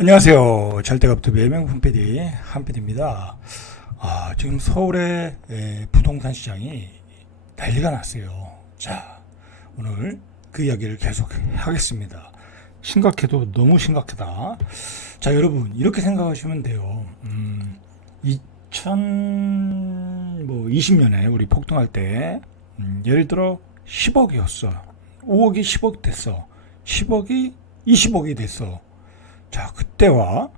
안녕하세요. 절대값TV의 명품 PD 한PD입니다. 지금 서울의 부동산 시장이 난리가 났어요. 자, 오늘 그 이야기를 계속 하겠습니다. 심각해도 너무 심각하다. 자, 여러분 이렇게 생각하시면 돼요. 2020년에 우리 폭등할 때 예를 들어 10억이었어. 5억이 10억 됐어. 10억이 20억이 됐어. 자, 그때와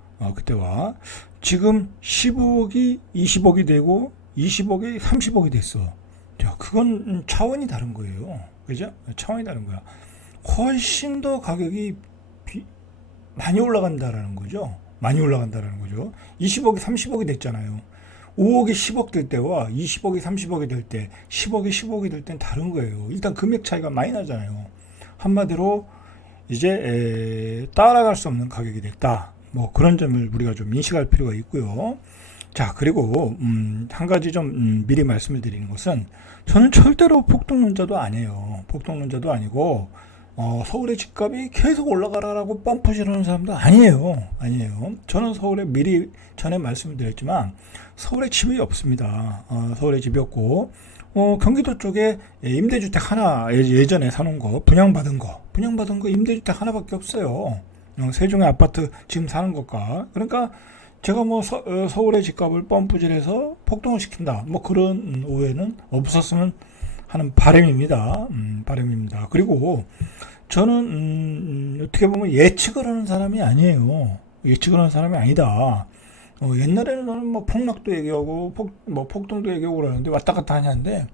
지금 15억이 20억이 되고 20억이 30억이 됐어. 자, 그건 차원이 다른 거예요. 그죠? 차원이 다른 거야. 훨씬 더 가격이 많이 올라간다라는 거죠. 많이 올라간다라는 거죠. 20억이 30억이 됐잖아요. 5억이 10억 될 때와 20억이 30억이 될 때, 10억이 15억이 될 땐 다른 거예요. 일단 금액 차이가 많이 나잖아요. 한마디로 이제 따라갈 수 없는 가격이 됐다. 뭐 그런 점을 우리가 좀 인식할 필요가 있고요. 자, 그리고 한 가지 좀 미리 말씀을 드리는 것은 저는 절대로 폭등론자도 아니에요. 폭등론자도 아니고 서울의 집값이 계속 올라가라라고 펌프질하는 사람도 아니에요. 저는 서울에 미리 전에 말씀을 드렸지만 서울에 집이 없습니다. 서울에 집이 없고 경기도 쪽에 임대주택 하나 예전에 사놓은 거 분양받은 거 임대주택 하나밖에 없어요. 세종의 아파트 지금 사는 것과 그러니까 제가 뭐 서울의 집값을 펌프질해서 폭등을 시킨다 뭐 그런 오해는 없었으면 하는 바람입니다. 그리고 저는 어떻게 보면 예측을 하는 사람이 아니에요. 예측을 하는 사람이 아니다. 옛날에는 뭐 폭락도 얘기하고 폭등도 얘기하고 그러는데 왔다 갔다 하냐는데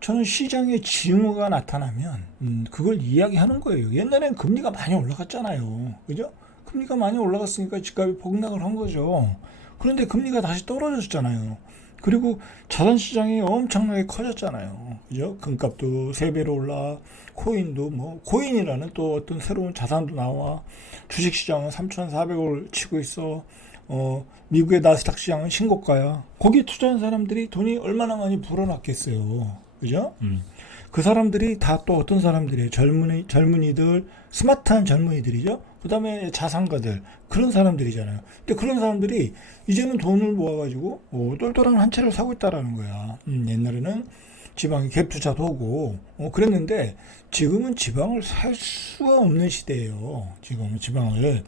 저는 시장에 징후가 나타나면 그걸 이야기하는 거예요. 옛날에는 금리가 많이 올라갔잖아요. 그죠? 금리가 많이 올라갔으니까 집값이 폭락을 한 거죠. 그런데 금리가 다시 떨어졌잖아요. 그리고 자산 시장이 엄청나게 커졌잖아요. 그죠? 금값도 3배로 올라, 코인도 코인이라는 또 어떤 새로운 자산도 나와, 주식 시장은 3,400을 치고 있어. 미국의 나스닥 시장은 신고가야. 거기에 투자한 사람들이 돈이 얼마나 많이 불어났겠어요. 그죠? 그 사람들이 다 또 어떤 사람들이에요? 젊은이들, 스마트한 젊은이들이죠? 그 다음에 자산가들, 그런 사람들이잖아요. 근데 그런 사람들이 이제는 돈을 모아가지고, 똘똘한 한 채를 사고 있다라는 거야. 옛날에는 지방에 갭 투자도 하고, 그랬는데, 지금은 지방을 살 수가 없는 시대예요. 지금은 지방을.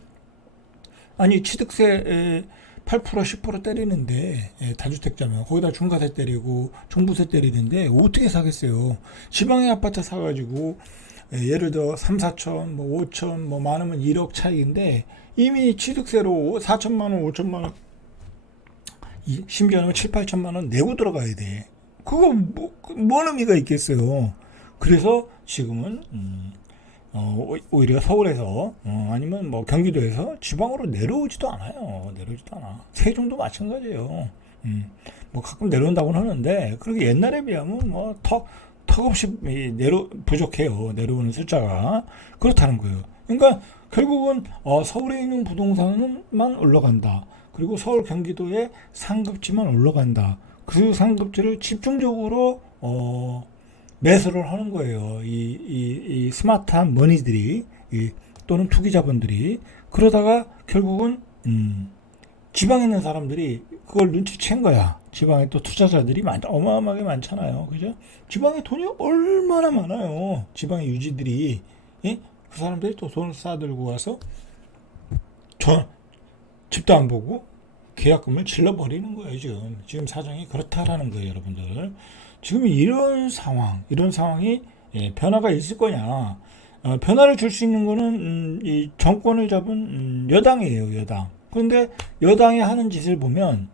아니, 취득세 8% 10% 때리는데 다주택자면 거기다 중과세 때리고 종부세 때리는데 어떻게 사겠어요. 지방의 아파트 사가지고 예를 들어 3, 4천 뭐 5천 뭐 많으면 1억 차이인데 이미 취득세로 4천만 원 5천만 원 심지어는 7, 8천만 원 내고 들어가야 돼. 그거 뭔 의미가 있겠어요. 그래서 지금은 오히려 서울에서 아니면 뭐 경기도에서 지방으로 내려오지도 않아요. 세종도 마찬가지예요. 뭐 가끔 내려온다고는 하는데 그렇게 옛날에 비하면 뭐 턱없이 부족해요. 내려오는 숫자가 그렇다는 거예요. 그러니까 결국은 서울에 있는 부동산만 올라간다. 그리고 서울 경기도의 상급지만 올라간다. 그 상급지를 집중적으로 매수를 하는 거예요. 이 스마트한 머니들이 또는 투기자본들이 그러다가 결국은 지방에 있는 사람들이 그걸 눈치챈 거야. 지방에 또 투자자들이 어마어마하게 많잖아요. 그죠? 지방에 돈이 얼마나 많아요. 지방의 유지들이 예? 그 사람들이 또 돈을 쌓아들고 와서 집도 안 보고 계약금을 질러버리는 거예요. 지금 사정이 그렇다라는 거예요, 여러분들. 지금 이런 상황이 변화가 있을 거냐? 변화를 줄 수 있는 거는 이 정권을 잡은 여당이에요, 여당. 그런데 여당이 하는 짓을 보면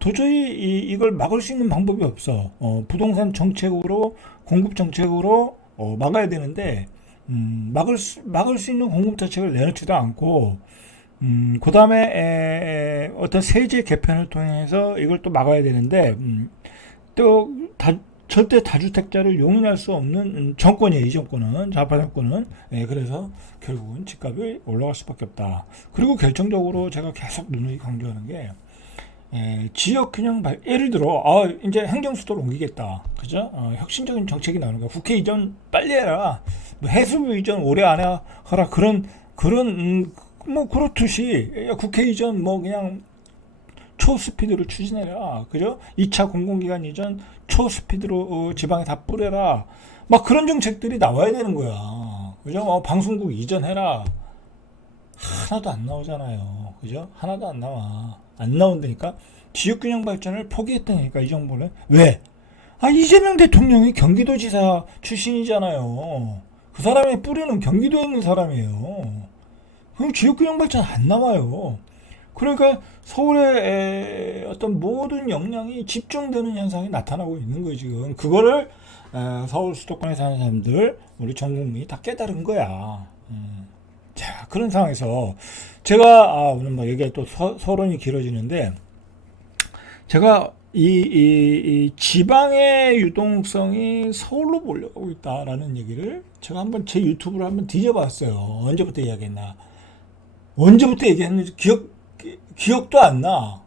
도저히 이걸 막을 수 있는 방법이 없어. 부동산 정책으로 공급 정책으로 막아야 되는데 막을 수 있는 공급 정책을 내놓지도 않고 그 다음에 어떤 세제 개편을 통해서 이걸 또 막아야 되는데 절대 다주택자를 용인할 수 없는 정권이에요. 이 정권은 좌파 정권은. 그래서 결국은 집값이 올라갈 수밖에 없다. 그리고 결정적으로 제가 계속 누누이 강조하는 게 지역균형 예를 들어 이제 행정수도를 옮기겠다. 그죠? 혁신적인 정책이 나오는 거야. 국회 이전 빨리 해라. 뭐 해수부 이전 오래 안 하라. 그런 그런 뭐 그렇듯이 국회의전 뭐 그냥 초스피드로 추진해라. 그죠? 2차 공공기관 이전 초스피드로 지방에 다 뿌려라. 막 그런 정책들이 나와야 되는 거야. 그죠? 방송국 이전해라. 하나도 안 나오잖아요. 그죠? 하나도 안 나와. 안 나온다니까? 지역균형 발전을 포기했다니까, 이 정부는. 왜? 이재명 대통령이 경기도지사 출신이잖아요. 그 사람의 뿌리는 경기도에 있는 사람이에요. 그럼 지역균형 발전 안 나와요. 그러니까 서울의 어떤 모든 역량이 집중되는 현상이 나타나고 있는 거예요, 지금. 그거를 서울 수도권에 사는 사람들, 우리 전 국민이 다 깨달은 거야. 자, 그런 상황에서 제가 오늘 뭐 얘기가 또 서론이 길어지는데, 제가 이 지방의 유동성이 서울로 몰려가고 있다라는 얘기를 제가 한번 제 유튜브로 한번 뒤져봤어요. 언제부터 이야기했나? 언제부터 얘기했는지 기억도 안 나.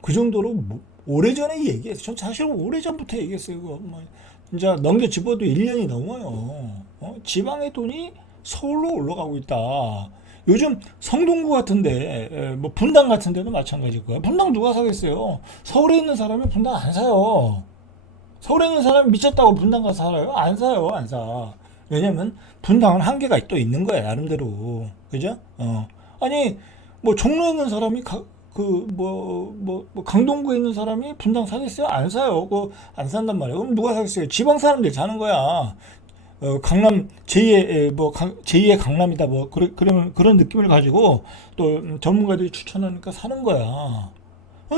그 정도로 오래전에 얘기했어요. 전 사실 오래전부터 얘기했어요. 그거 뭐 진짜 넘겨 집어도 1년이 넘어요. 지방의 돈이 서울로 올라가고 있다. 요즘 성동구 같은데, 뭐 분당 같은 데도 마찬가지고요. 분당 누가 사겠어요? 서울에 있는 사람이 분당 안 사요. 서울에 있는 사람이 미쳤다고 분당 가서 살아요? 안 사요, 안 사. 왜냐면 분당은 한계가 또 있는 거야, 나름대로. 그죠? 아니, 뭐 종로에 있는 사람이 강동구에 있는 사람이 분당 사겠어요? 안 사요. 안 산단 말이에요. 그럼 누가 사겠어요? 지방 사람들이 사는 거야. 강남 제2의 강남이다 그러면 그런 느낌을 가지고 또 전문가들이 추천하니까 사는 거야.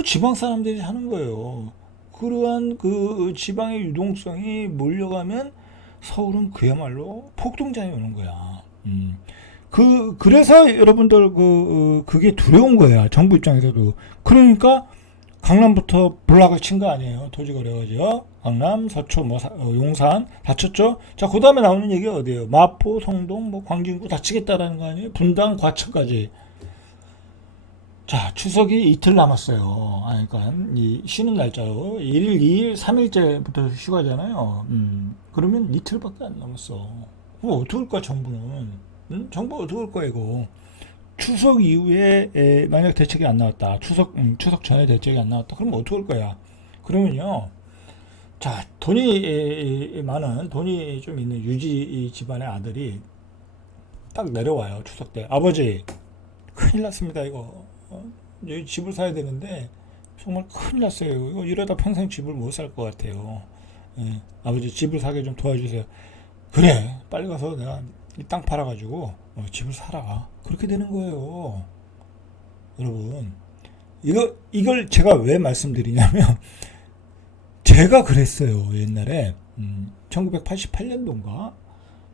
지방 사람들이 사는 거예요. 그러한 그 지방의 유동성이 몰려가면 서울은 그야말로 폭동장이 오는 거야. 그래서 여러분들 그게 두려운 거야. 정부 입장에서도. 그러니까 강남부터 블락을 친 거 아니에요. 토지 거래가지고 강남, 서초, 용산 다 쳤죠. 자, 그 다음에 나오는 얘기가 어디예요? 마포, 성동, 광진구 다 치겠다라는 거 아니에요? 분당, 과천까지. 자, 추석이 이틀 남았어요. 그러니까 이 쉬는 날짜로 1일, 2일, 3일째부터 휴가잖아요. 그러면 이틀밖에 안 남았어. 그럼 어떻게 할까 정부는? 정부 어떻게 할까 이거? 추석 이후에 만약 대책이 안 나왔다. 추석 전에 대책이 안 나왔다. 그럼 어떻게 할 거야? 그러면요. 자, 돈이 좀 있는 유지 집안의 아들이 딱 내려와요. 추석 때. 아버지, 큰일 났습니다. 이거. 여기 집을 사야 되는데 정말 큰일 났어요. 이거 이러다 평생 집을 못 살 것 같아요. 아버지 집을 사게 좀 도와주세요. 그래, 빨리 가서 내가 이 땅 팔아가지고 집을 사라. 그렇게 되는 거예요. 여러분, 이걸 제가 왜 말씀드리냐면, 제가 그랬어요. 옛날에 1988년도인가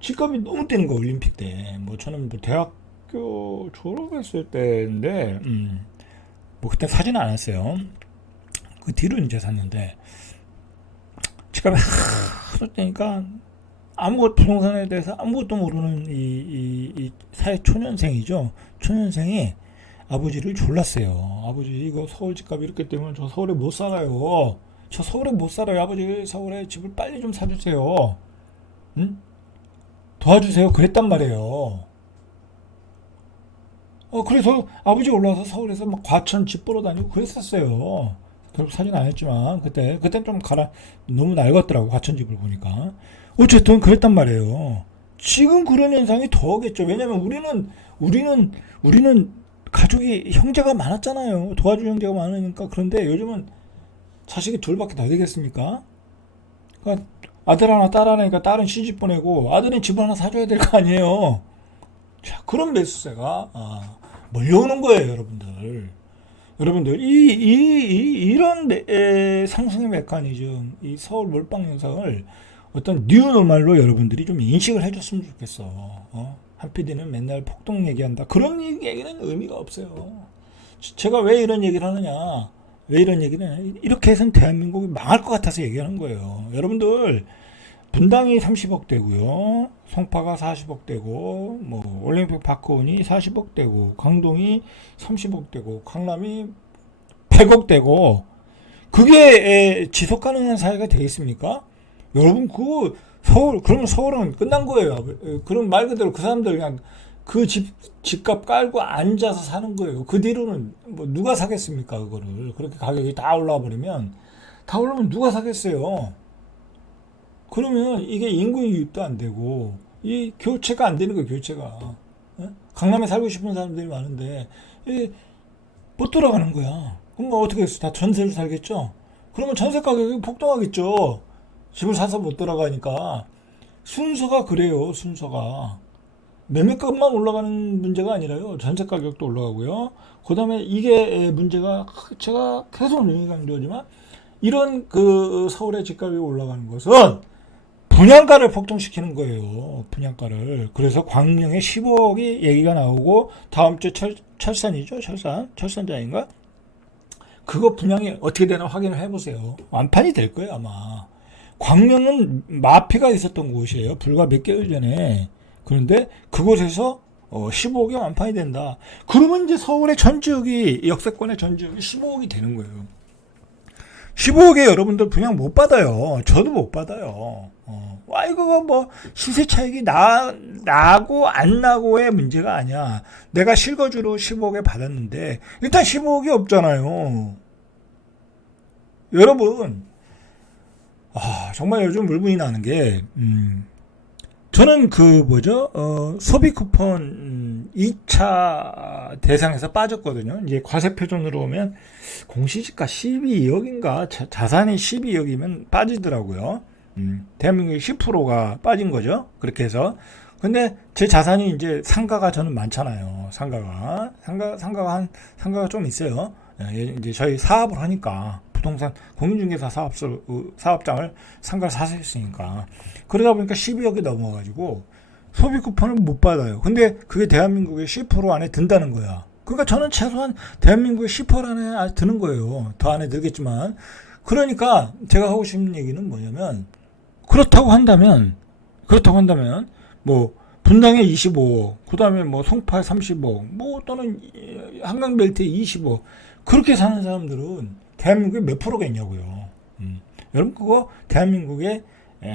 집값이 너무 뛰는 거 올림픽 때. 저는 대학교 졸업했을 때인데, 그때 사지는 않았어요. 그 뒤로 이제 샀는데, 집값이 하도 뛰니까 부동산에 대해서 아무것도 모르는 이 사회 초년생이죠. 초년생이 아버지를 졸랐어요. 아버지, 이거 서울 집값 이렇게 되면 저 서울에 못 살아요. 저 서울에 못 살아요. 아버지, 서울에 집을 빨리 좀 사주세요. 응? 도와주세요. 그랬단 말이에요. 그래서 아버지 올라와서 서울에서 막 과천 집 보러 다니고 그랬었어요. 결국 사진 안 했지만, 그땐 좀 너무 낡았더라고, 과천 집을 보니까. 어쨌든 그랬단 말이에요. 지금 그런 현상이 더하겠죠. 왜냐면 우리는 가족이 형제가 많았잖아요. 도와줄 형제가 많으니까. 그런데 요즘은 자식이 둘밖에 더 되겠습니까? 그러니까 아들 하나 딸 하나니까 딸은 시집 보내고 아들은 집을 하나 사줘야 될 거 아니에요. 자, 그런 매수세가 몰려오는 거예요, 여러분들. 여러분들 이런 상승의 메커니즘, 이 서울 몰빵 현상을 어떤 뉴노멀로 여러분들이 좀 인식을 해줬으면 좋겠어. 한 PD는 맨날 폭동 얘기한다. 그런 얘기는 의미가 없어요. 제가 왜 이런 얘기를 하느냐? 왜 이런 얘기는 이렇게 해서는 대한민국이 망할 것 같아서 얘기하는 거예요. 여러분들, 분당이 30억 대고요, 송파가 40억 대고, 올림픽 파크온이 40억 대고, 강동이 30억 대고, 강남이 100억 대고, 그게 지속 가능한 사회가 되겠습니까? 여러분, 그러면 서울은 끝난 거예요. 그럼 말 그대로 그 사람들 그냥 그 집값 깔고 앉아서 사는 거예요. 그 뒤로는 뭐 누가 사겠습니까? 그거를 그렇게 가격이 다 올라와 버리면 다 올라오면 누가 사겠어요? 그러면 이게 인구 유입도 안 되고 이 교체가 안 되는 거예요. 교체가. 예? 강남에 살고 싶은 사람들이 많은데 못 돌아가는 거야. 그럼 뭐 어떻게 했어? 다 전세로 살겠죠? 그러면 전세 가격이 폭등하겠죠. 집을 사서 못 돌아가니까. 순서가 그래요. 순서가. 매매값만 올라가는 문제가 아니라요. 전세 가격도 올라가고요. 그 다음에 이게 문제가 제가 계속 강조하지만 이런 그 서울의 집값이 올라가는 것은 분양가를 폭등시키는 거예요. 분양가를. 그래서 광명에 15억이 얘기가 나오고 다음 주 철산이죠. 철산자인가? 그거 분양이 어떻게 되나 확인을 해보세요. 완판이 될 거예요 아마. 광명은 마피가 있었던 곳이에요. 불과 몇 개월 전에. 그런데 그곳에서 15억이 완판이 된다. 그러면 이제 서울의 전 지역이 역세권의 전 지역이 15억이 되는 거예요. 15억에 여러분들 분양 못 받아요. 저도 못 받아요. 이거가 뭐 시세 차익이 나고 안 나고의 문제가 아니야. 내가 실거주로 15억에 받았는데 일단 15억이 없잖아요. 여러분, 정말 요즘 물분이 나는 게 저는 소비 쿠폰 2차 대상에서 빠졌거든요. 이제 과세 표준으로 오면 공시지가 12억인가 자산이 12억이면 빠지더라고요. 대한민국의 10%가 빠진 거죠. 그렇게 해서. 근데 제 자산이 이제 상가가 저는 많잖아요. 상가가 좀 있어요. 이제 저희 사업을 하니까 부동산 공인중개사 사업장을 상가를 사서 했으니까 그러다 보니까 12억이 넘어가지고 소비 쿠폰을 못 받아요. 근데 그게 대한민국의 10% 안에 든다는 거야. 그러니까 저는 최소한 대한민국의 10% 안에 드는 거예요. 더 안에 들겠지만. 그러니까 제가 하고 싶은 얘기는 뭐냐면 그렇다고 한다면 뭐 분당에 25억, 그다음에 뭐 송파에 30억, 뭐 또는 한강벨트에 25억 그렇게 사는 사람들은 대한민국에 몇 프로가 있냐고요. 여러분 그거 대한민국에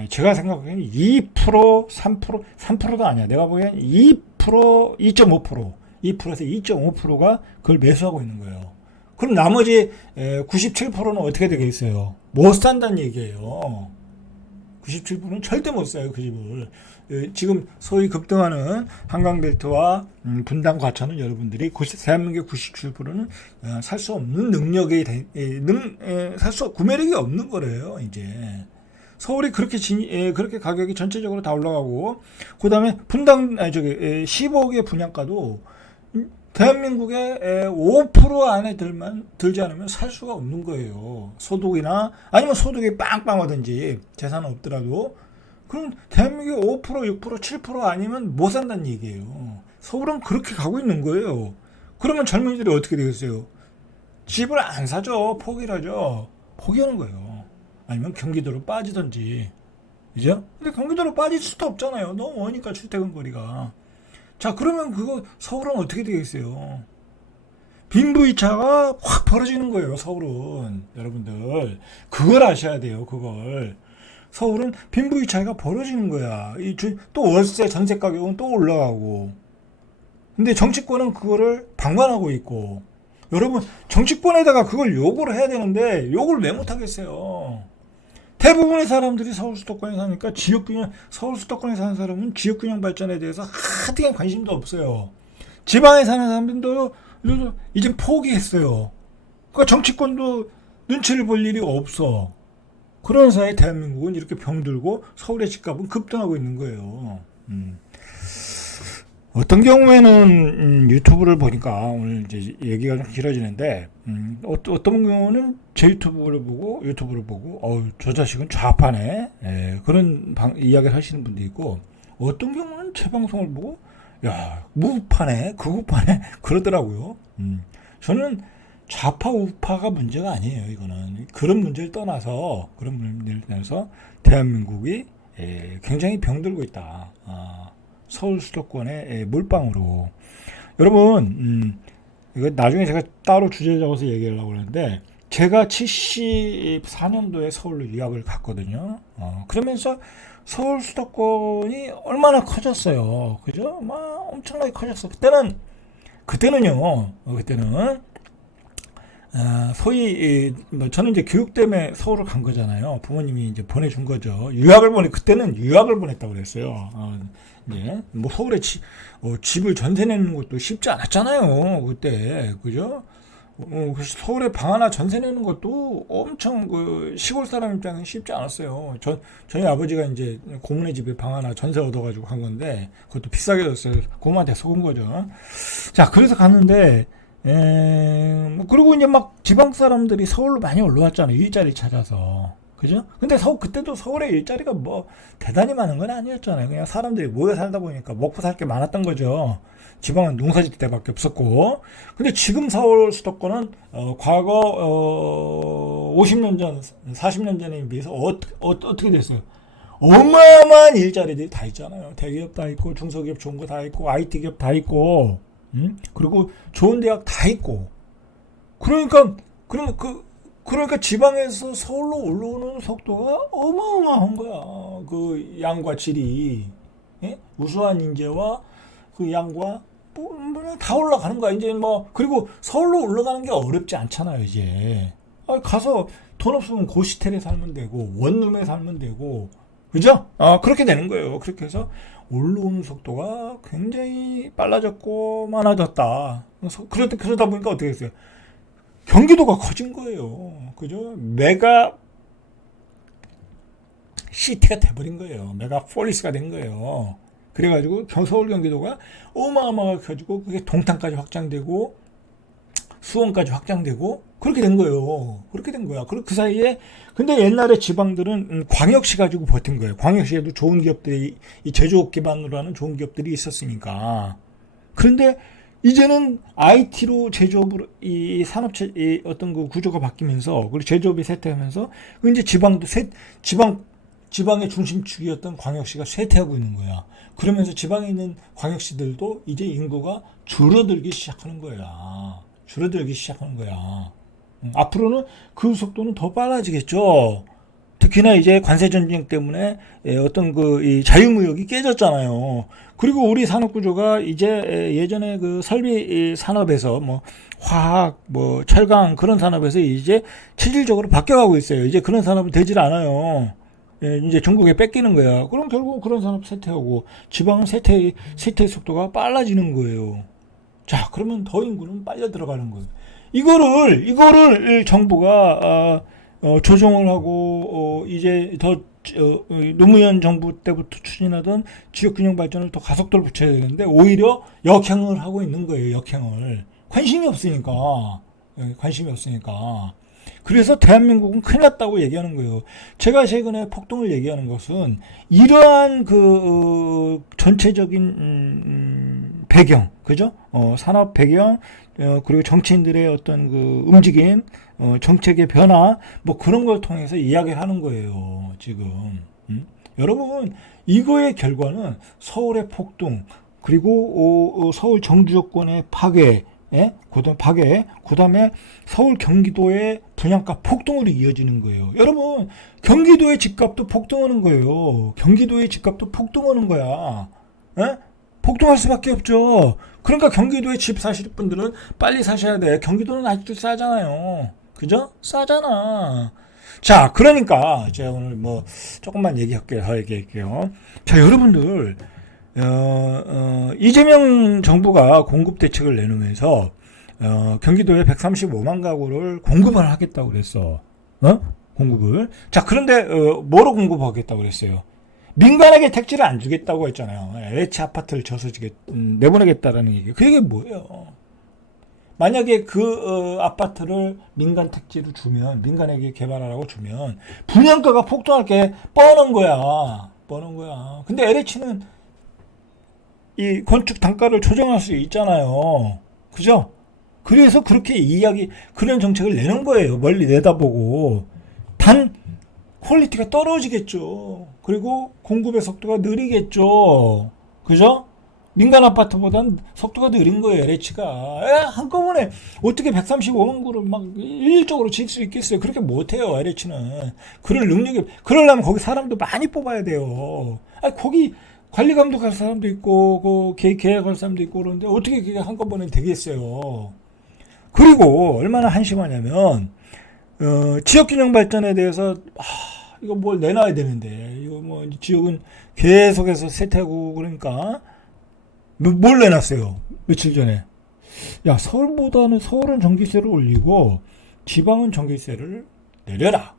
제가 생각하기에는 2%, 3%도 아니야. 내가 보기엔 2%, 2.5%, 2%에서 2.5%가 그걸 매수하고 있는 거예요. 그럼 나머지 97%는 어떻게 되겠어요? 못 산다는 얘기예요. 97%는 절대 못 사요, 그 집을. 지금 소위 급등하는 한강벨트와 분당 과천은 여러분들이 대한민국의 97%는 살 수 없는 능력이 구매력이 없는 거래요, 이제. 서울이 그렇게 가격이 전체적으로 다 올라가고, 그 다음에 15억의 분양가도 대한민국의 5% 안에 들지 않으면 살 수가 없는 거예요. 소득이나 아니면 소득이 빵빵하든지 재산은 없더라도 그럼 대한민국의 5%, 6%, 7% 아니면 못 산다는 얘기예요. 서울은 그렇게 가고 있는 거예요. 그러면 젊은이들이 어떻게 되겠어요? 집을 안 사죠. 포기를 하죠. 포기하는 거예요. 아니면 경기도로 빠지든지. 그죠? 근데 경기도로 빠질 수도 없잖아요. 너무 머니까 출퇴근 거리가. 자, 그러면 그거 서울은 어떻게 되겠어요? 빈부이차가 확 벌어지는 거예요, 서울은. 여러분들. 그걸 아셔야 돼요, 그걸. 서울은 빈부이차가 벌어지는 거야. 또 월세, 전세 가격은 또 올라가고. 근데 정치권은 그거를 방관하고 있고. 여러분, 정치권에다가 그걸 요구를 해야 되는데, 요구를 왜 못하겠어요? 대부분의 사람들이 서울 수도권에 사니까 서울 수도권에 사는 사람은 지역균형 발전에 대해서 하등의 관심도 없어요. 지방에 사는 사람들도 이제 포기했어요. 그러니까 정치권도 눈치를 볼 일이 없어. 그런 사이에 대한민국은 이렇게 병들고 서울의 집값은 급등하고 있는 거예요. 어떤 경우에는 유튜브를 보니까 오늘 이제 얘기가 좀 길어지는데 어떤 경우는 제 유튜브를 보고 저 자식은 좌파네 그런 이야기를 하시는 분도 있고 어떤 경우는 제 방송을 보고 야 우파네 극우파네 그러더라고요. 저는 좌파 우파가 문제가 아니에요. 이거는 그런 문제를 떠나서 대한민국이 굉장히 병들고 있다. 서울 수도권의 몰빵으로. 여러분, 이거 나중에 제가 따로 주제 잡아서 얘기하려고 하는데, 제가 74년도에 서울로 유학을 갔거든요. 그러면서 서울 수도권이 얼마나 커졌어요. 그죠? 막 엄청나게 커졌어. 그때는 소위 뭐 저는 이제 교육 때문에 서울을 간 거잖아요. 부모님이 이제 보내준 거죠. 그때는 유학을 보냈다고 그랬어요. 이제 뭐 서울에 집을 전세 내는 것도 쉽지 않았잖아요. 그때 그죠? 그래서 서울에 방 하나 전세 내는 것도 엄청 그 시골 사람 입장에서 쉽지 않았어요. 저희 아버지가 이제 고모네 집에 방 하나 전세 얻어가지고 간 건데 그것도 비싸게 줬어요. 고모한테 속은 거죠. 자, 그래서 갔는데 뭐 그리고 이제 막 지방 사람들이 서울로 많이 올라왔잖아요. 일자리 찾아서. 그죠? 근데 그때도 서울에 일자리가 뭐 대단히 많은 건 아니었잖아요. 그냥 사람들이 모여 살다 보니까 먹고 살 게 많았던 거죠. 지방은 농사짓을 때밖에 없었고. 근데 지금 서울 수도권은 과거 50년 전, 40년 전에 비해서 어떻게 됐어요? 어마어마한 일자리들이 다 있잖아요. 대기업 다 있고 중소기업 좋은 거 다 있고 IT 기업 다 있고 그리고 좋은 대학 다 있고. 그러니까 그러니까 지방에서 서울로 올라오는 속도가 어마어마한 거야. 그 양과 질이. 예? 우수한 인재와 그 양과 다 올라가는 거야. 이제 뭐 그리고 서울로 올라가는 게 어렵지 않잖아요. 이제 가서 돈 없으면 고시텔에 살면 되고 원룸에 살면 되고 그죠? 그렇게 되는 거예요. 그렇게 해서 올라오는 속도가 굉장히 빨라졌고 많아졌다. 그러다 보니까 어떻게 됐어요? 경기도가 커진 거예요. 그죠? 메가 시티가 돼버린 거예요. 메가 폴리스가 된 거예요. 그래가지고 서울 경기도가 어마어마하게 커지고 그게 동탄까지 확장되고 수원까지 확장되고 그렇게 된 거예요. 그렇게 된 거야. 그 사이에 근데 옛날에 지방들은 광역시 가지고 버틴 거예요. 광역시에도 좋은 기업들이 이 제조업 기반으로 하는 좋은 기업들이 있었으니까. 그런데 이제는 IT로 제조업으로 이 산업체 이 어떤 그 구조가 바뀌면서 그리고 제조업이 쇠퇴하면서 이제 지방의 중심축이었던 광역시가 쇠퇴하고 있는 거야. 그러면서 지방에 있는 광역시들도 이제 인구가 줄어들기 시작하는 거야. 앞으로는 그 속도는 더 빨라지겠죠. 특히나 이제 관세 전쟁 때문에 어떤 이 자유무역이 깨졌잖아요. 그리고 우리 산업 구조가 이제 예전에 그 설비 산업에서 뭐 화학, 뭐 철강 그런 산업에서 이제 체질적으로 바뀌어가고 있어요. 이제 그런 산업은 되질 않아요. 이제 중국에 뺏기는 거야. 그럼 결국 그런 산업 쇠퇴하고 지방은 쇠퇴 속도가 빨라지는 거예요. 자, 그러면 더 인구는 빨려 들어가는 거예요. 이거를 정부가 조정을 하고 이제 더 노무현 정부 때부터 추진하던 지역균형 발전을 더 가속도를 붙여야 되는데 오히려 역행을 하고 있는 거예요. 역행을 관심이 없으니까. 그래서 대한민국은 큰일 났다고 얘기하는 거예요. 제가 최근에 폭동을 얘기하는 것은 이러한 그 전체적인 배경, 그죠? 산업 배경, 그리고 정치인들의 어떤 그 움직임, 정책의 변화, 뭐 그런 걸 통해서 이야기를 하는 거예요, 지금. 여러분, 이거의 결과는 서울의 폭동, 그리고 서울 정주조건의 파괴, 그 다음에 서울 경기도의 분양가 폭등으로 이어지는 거예요. 여러분, 경기도의 집값도 폭등하는 거예요. 폭등할 수밖에 없죠. 그러니까 경기도에 집 사실 분들은 빨리 사셔야 돼. 경기도는 아직도 싸잖아요. 그죠? 싸잖아. 자, 그러니까 제가 오늘 뭐 조금만 더 얘기할게요. 자, 여러분들 이재명 정부가 공급 대책을 내놓으면서 경기도에 135만 가구를 공급을 하겠다고 그랬어. 공급을. 자, 그런데 뭐로 공급하겠다고 그랬어요? 민간에게 택지를 안 주겠다고 했잖아요. LH 아파트를 내보내겠다라는 얘기. 그 얘기 뭐예요? 만약에 그 아파트를 민간 택지로 주면, 민간에게 개발하라고 주면 분양가가 폭등할 게 뻔한 거야. 근데 LH는 이 건축 단가를 조정할 수 있잖아요. 그죠? 그래서 그런 정책을 내는 거예요. 멀리 내다보고. 단, 퀄리티가 떨어지겠죠. 그리고 공급의 속도가 느리겠죠. 그죠? 민간 아파트보다는 속도가 느린 거예요, LH가. 한꺼번에 어떻게 135만 구를 막 일률적으로 질 수 있겠어요? 그렇게 못해요, LH는. 그러려면 거기 사람도 많이 뽑아야 돼요. 거기 관리 감독할 사람도 있고, 계약할 사람도 있고, 그런데 어떻게 그게 한꺼번에 되겠어요? 그리고 얼마나 한심하냐면, 지역균형 발전에 대해서, 이거 뭘 내놔야 되는데, 이거 뭐, 지역은 계속해서 세태하고, 그러니까, 뭘 내놨어요? 며칠 전에. 야, 서울은 전기세를 올리고, 지방은 전기세를 내려라.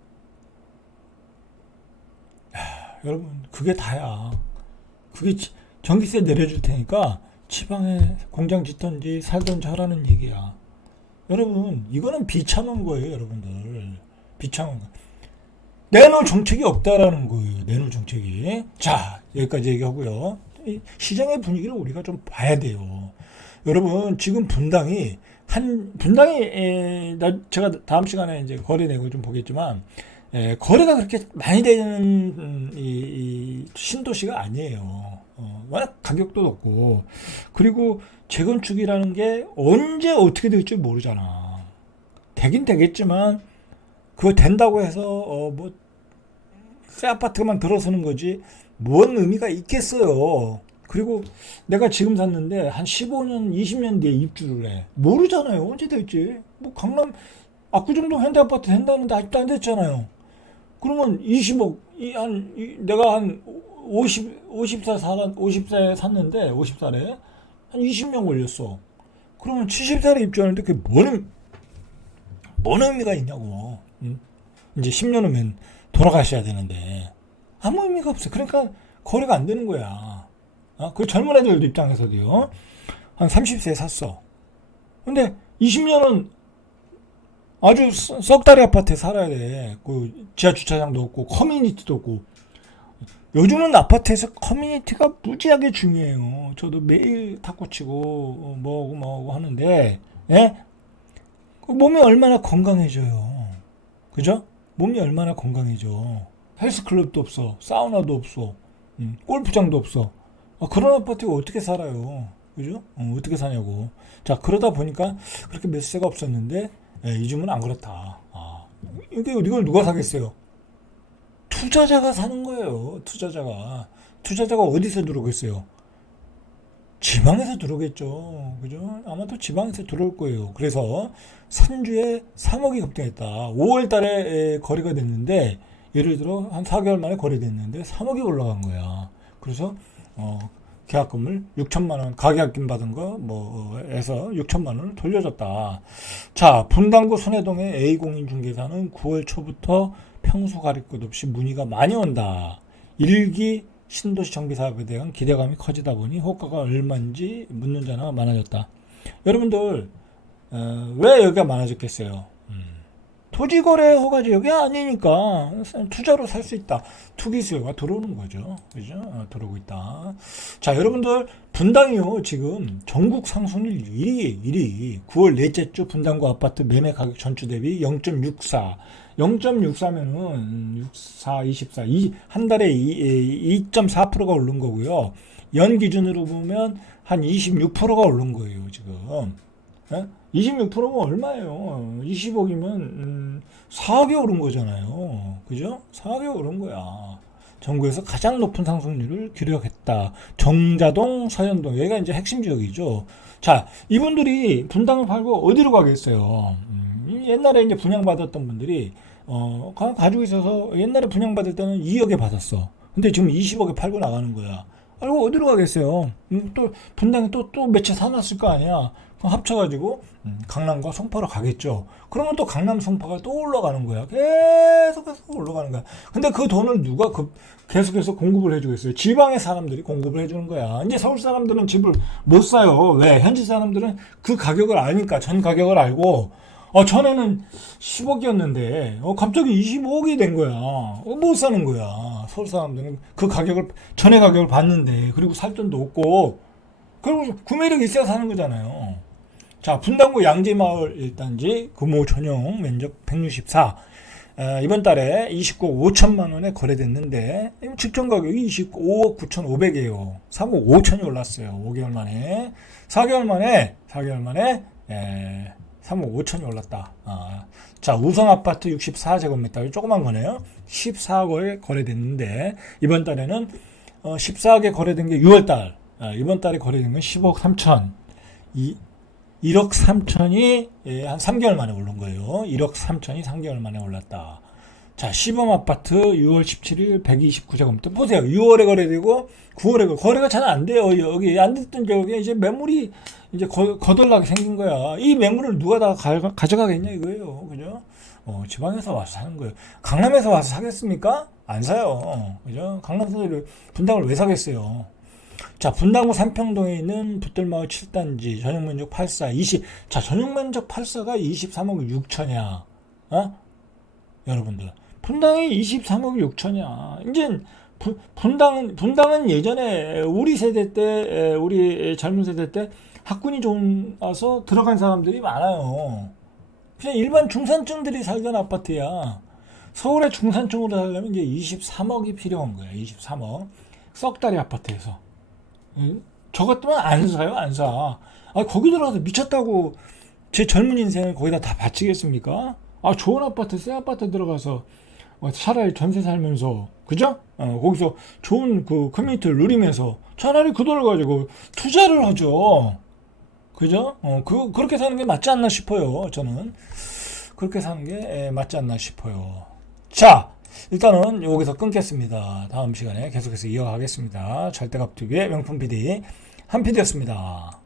여러분, 그게 다야. 그게 전기세 내려줄 테니까, 지방에 공장 짓던지 살던지 하라는 얘기야. 여러분, 이거는 비참한 거예요, 여러분들. 비참한 거. 내놓을 정책이 없다라는 거예요. 내놓을 정책이. 자, 여기까지 얘기하고요. 시장의 분위기를 우리가 좀 봐야 돼요. 여러분, 지금 제가 다음 시간에 이제 거래 내역을 좀 보겠지만, 거래가 그렇게 많이 되는 이 신도시가 아니에요. 워낙 가격도 높고, 그리고 재건축이라는 게 언제 어떻게 될지 모르잖아. 되긴 되겠지만, 그거 된다고 해서 새 아파트만 들어서는 거지 뭔 의미가 있겠어요. 그리고 내가 지금 샀는데 한 15년, 20년 뒤에 입주를 해. 모르잖아요. 언제 될지. 뭐 강남 압구정동 현대아파트 된다는데 아직도 안 됐잖아요. 그러면 20억, 내가 한 50세 샀는데 50살에 한 20년 걸렸어. 그러면 70살에 입주하는데 그게 뭔 의미가 있냐고. 응? 이제 10년 후면 돌아가셔야 되는데 아무 의미가 없어. 그러니까 거래가 안 되는 거야. 그 젊은 애들 입장에서도요. 한 30세에 샀어. 근데 20년은 아주 썩다리 아파트에 살아야 돼. 그 지하 주차장도 없고 커뮤니티도 없고. 요즘은 아파트에서 커뮤니티가 무지하게 중요해요. 저도 매일 탁구 치고 뭐하고 하는데, 예? 몸이 얼마나 건강해져요. 그죠? 몸이 얼마나 건강해져. 헬스클럽도 없어. 사우나도 없어. 골프장도 없어. 그런 아파트가 어떻게 살아요. 그죠? 어떻게 사냐고. 자, 그러다 보니까 그렇게 매수세가 없었는데, 요즘은 안 그렇다. 이걸 누가 사겠어요? 투자자가 사는 거예요. 투자자가 어디서 들어오겠어요? 지방에서 들어오겠죠. 그죠? 아마도 지방에서 들어올 거예요. 그래서 산주에 3억이 급등했다. 5월 달에 거래가 됐는데, 예를 들어 한 4개월 만에 거래됐는데 3억이 올라간 거야. 그래서 계약금을 6천만 원, 가계약금 받은 거 해서 6천만 원을 돌려줬다. 자, 분당구 손해동의 A공인중개사는 9월 초부터 평소 가릴 것 없이 문의가 많이 온다. 1기 신도시 정비사업에 대한 기대감이 커지다 보니 호가가 얼마인지 묻는 전화가 많아졌다. 여러분들, 왜 여기가 많아졌겠어요? 토지거래 허가지 여기 아니니까 투자로 살 수 있다. 투기 수요가 들어오는 거죠. 그죠? 들어오고 있다. 자, 여러분들, 분당이요. 지금 전국 상승률 1위. 9월 넷째 주 분당구 아파트 매매 가격 전주 대비 0.64. 0.64면은 64, 24, 한 달에 2.4%가 오른 거고요. 연 기준으로 보면 한 26%가 오른 거예요, 지금. 26%면 얼마예요? 20억이면 4억이 오른 거잖아요. 그죠? 4억이 오른 거야. 전국에서 가장 높은 상승률을 기록했다. 정자동, 서현동, 여기가 이제 핵심 지역이죠. 자, 이분들이 분당을 팔고 어디로 가겠어요? 옛날에 이제 분양받았던 분들이 가지고 있어서 옛날에 분양받을 때는 2억에 받았어. 근데 지금 20억에 팔고 나가는 거야. 그리고 어디로 가겠어요? 또 분당에 또 몇 채 사놨을 거 아니야. 그럼 합쳐가지고 강남과 송파로 가겠죠. 그러면 또 강남 송파가 또 올라가는 거야. 계속해서 올라가는 거야. 근데 그 돈을 누가 계속해서 공급을 해주겠어요? 지방의 사람들이 공급을 해주는 거야. 이제 서울 사람들은 집을 못 사요. 왜? 현지 사람들은 그 가격을 아니까, 전 가격을 알고, 전에는 10억이었는데 갑자기 25억이 된 거야. 못 사는 거야. 서울 사람들은 그 가격을, 전에 가격을 봤는데, 그리고 살 돈도 없고, 그리고 구매력이 있어야 사는 거잖아요. 자, 분당구 양재마을 1단지 금호 전용 면적 164. 이번 달에 29억 5천만 원에 거래됐는데 직전 가격이 25억 9,500이에요. 3억 5천이 올랐어요. 5개월 만에. 4개월 만에 3억 5천이 올랐다. 자, 우성 아파트 64제곱미터 조그만 거네요. 14억에 거래됐는데 이번 달에는 14억에 거래된 게 6월달. 이번 달에 거래된 건 10억 3천. 1억 3천이 한 3개월 만에 오른 거예요. 1억 3천이 3개월 만에 올랐다. 자, 시범 아파트 6월 17일 129제곱미터. 보세요. 6월에 거래되고 9월에 거래가 잘 안 돼요. 여기 안 됐던 적에 이제 매물이 이제 거덜나게 생긴 거야. 이 매물을 누가 다 가져가겠냐 이거예요. 그죠? 지방에서 와서 사는 거예요. 강남에서 와서 사겠습니까? 안 사요. 그죠? 강남에서 분당을 왜 사겠어요? 자, 분당구 삼평동에 있는 붙들마을 7단지 전용면적 84 20. 자, 전용면적 84가 23억 6천이야. 여러분들, 분당이 23억 6천이야. 이제 분당은 예전에 우리 세대 때, 우리 젊은 세대 때 학군이 좋아서 들어간 사람들이 많아요. 그냥 일반 중산층들이 살던 아파트야. 서울의 중산층으로 살려면 이제 23억이 필요한 거야. 23억. 썩다리 아파트에서. 저 같으면 안 사요, 안 사. 거기 들어가서 미쳤다고 제 젊은 인생을 거기다 다 바치겠습니까? 좋은 아파트, 새 아파트 들어가서 차라리 전세 살면서, 그죠? 거기서 좋은 그 커뮤니티를 누리면서 차라리 그 돈을 가지고 투자를 하죠. 그죠? 그렇게 사는 게 맞지 않나 싶어요. 저는. 그렇게 사는 게 맞지 않나 싶어요. 자, 일단은 여기서 끊겠습니다. 다음 시간에 계속해서 이어가겠습니다. 절대값TV의 명품 PD, 한 PD였습니다.